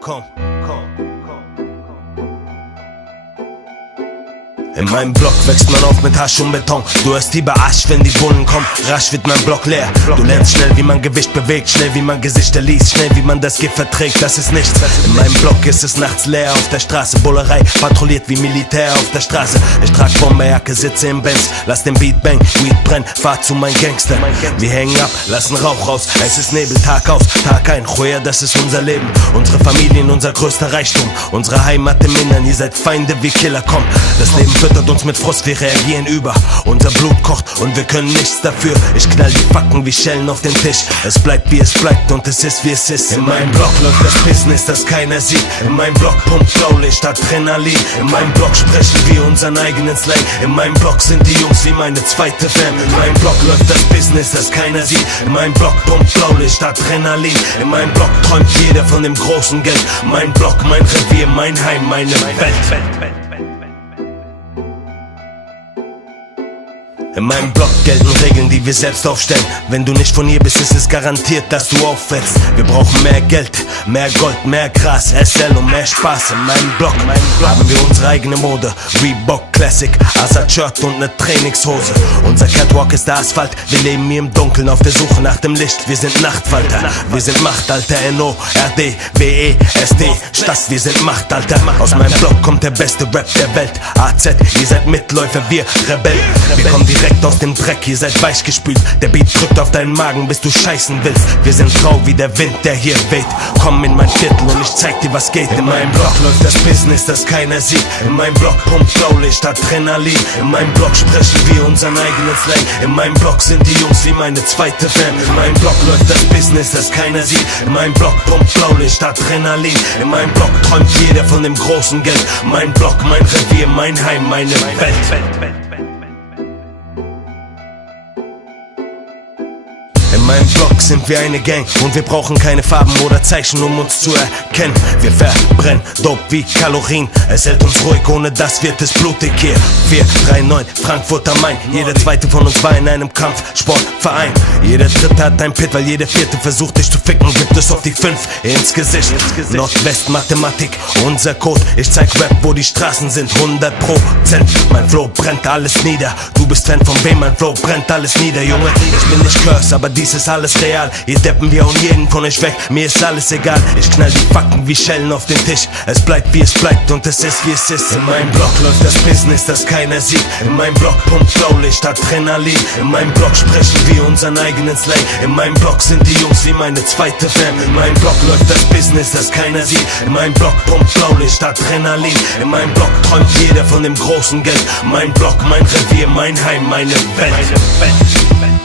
komm. In meinem Block wächst man auf mit Hasch und Beton. Du hörst lieber Asch, wenn die Bullen kommen. Rasch wird mein Block leer. Du lernst schnell, wie man Gewicht bewegt, schnell, wie man Gesichter liest, schnell, wie man das Gift verträgt. Das ist nichts. In meinem Block ist es nachts leer auf der Straße. Bullerei patrouilliert wie Militär auf der Straße. Ich trag Bomberjacke, sitze im Benz, lass den Beat bang, Weed brennt, fahr zu mein Gangster. Wir hängen ab, lassen Rauch raus. Es ist Nebel, Tag aus, Tag ein. Joya, das ist unser Leben. Unsere Familien, unser größter Reichtum. Unsere Heimat im Innern, ihr seid Feinde wie Killer, komm. Das Leben füttert uns mit Frust, wir reagieren über. Unser Blut kocht und wir können nichts dafür. Ich knall die Backen wie Schellen auf den Tisch. Es bleibt wie es bleibt und es ist wie es ist. In meinem Block läuft das Business, das keiner sieht. In meinem Block pumpt Blaulicht, Adrenalin. In meinem Block sprechen wir unseren eigenen Slang. In meinem Block sind die Jungs wie meine zweite Fam. In meinem Block läuft das Business, das keiner sieht. In meinem Block pumpt Blaulicht, Adrenalin. In meinem Block träumt jeder von dem großen Geld. Mein Block, mein Revier, mein Heim, meine Welt. In meinem Block gelten Regeln, die wir selbst aufstellen. Wenn du nicht von hier bist, ist es garantiert, dass du auffällst. Wir brauchen mehr Geld, mehr Gold, mehr Gras, SL und mehr Spaß. In meinem Block haben wir unsere eigene Mode. Reebok Classic, Assad-Shirt und ne Trainingshose. Unser Catwalk ist der Asphalt. Wir leben hier im Dunkeln auf der Suche nach dem Licht. Wir sind Nachtfalter, wir sind Macht, Alter. N-O-R-D, W-E-S-D, Stadt, wir sind Macht, Alter. Aus meinem Block kommt der beste Rap der Welt. AZ, ihr seid Mitläufer, wir Rebellen. Wir kommen direkt aus dem Dreck, ihr seid weichgespült. Der Beat drückt auf deinen Magen, bis du scheißen willst. Wir sind grau wie der Wind, der hier weht. Komm in mein Viertel und ich zeig dir, was geht. In meinem Block läuft das Business, das keiner sieht. In meinem Block pumpt Blaulicht, Adrenalin. In meinem Block sprechen wir unseren eigenen Slang. In meinem Block sind die Jungs wie meine zweite Fam. In meinem Block läuft das Business, das keiner sieht. In meinem Block pumpt Blaulicht, Adrenalin. In meinem Block träumt jeder von dem großen Geld. Mein Block, mein Revier, mein Heim, meine Welt. In meinem Block sind wir eine Gang und wir brauchen keine Farben oder Zeichen, um uns zu erkennen. Wir verbrennen Dope wie Kalorien. Es hält uns ruhig, ohne das wird es blutig hier. 439 Frankfurt am Main. Jeder zweite von uns war in einem Kampfsportverein. Jeder dritte hat ein Pit, weil jeder vierte versucht dich zu ficken. Gibt es auf die 5 ins Gesicht. Nordwest Mathematik, unser Code. Ich zeig Rap, wo die Straßen sind, 100%. Mein Flow brennt alles nieder. Du bist Fan von wem? Mein Flow brennt alles nieder, Junge. Ich bin nicht Curse, aber dies ist alles real. Ihr deppen, wir hauen jeden von euch weg. Mir ist alles egal. Ich knall die Backen wie Schellen auf den Tisch. Es bleibt wie es bleibt und es ist wie es ist. In meinem Block läuft das Business, das keiner sieht. In meinem Block pumpt Blaulicht, Adrenalin. In meinem Block sprechen wir unseren eigenen Slang. In meinem Block sind die Jungs wie meine zweite Fam. In meinem Block läuft das Business, das keiner sieht. In meinem Block pumpt Blaulicht, Adrenalin. In meinem Block träumt jeder von dem großen Geld. Mein Block, mein Revier, mein Heim, meine Welt.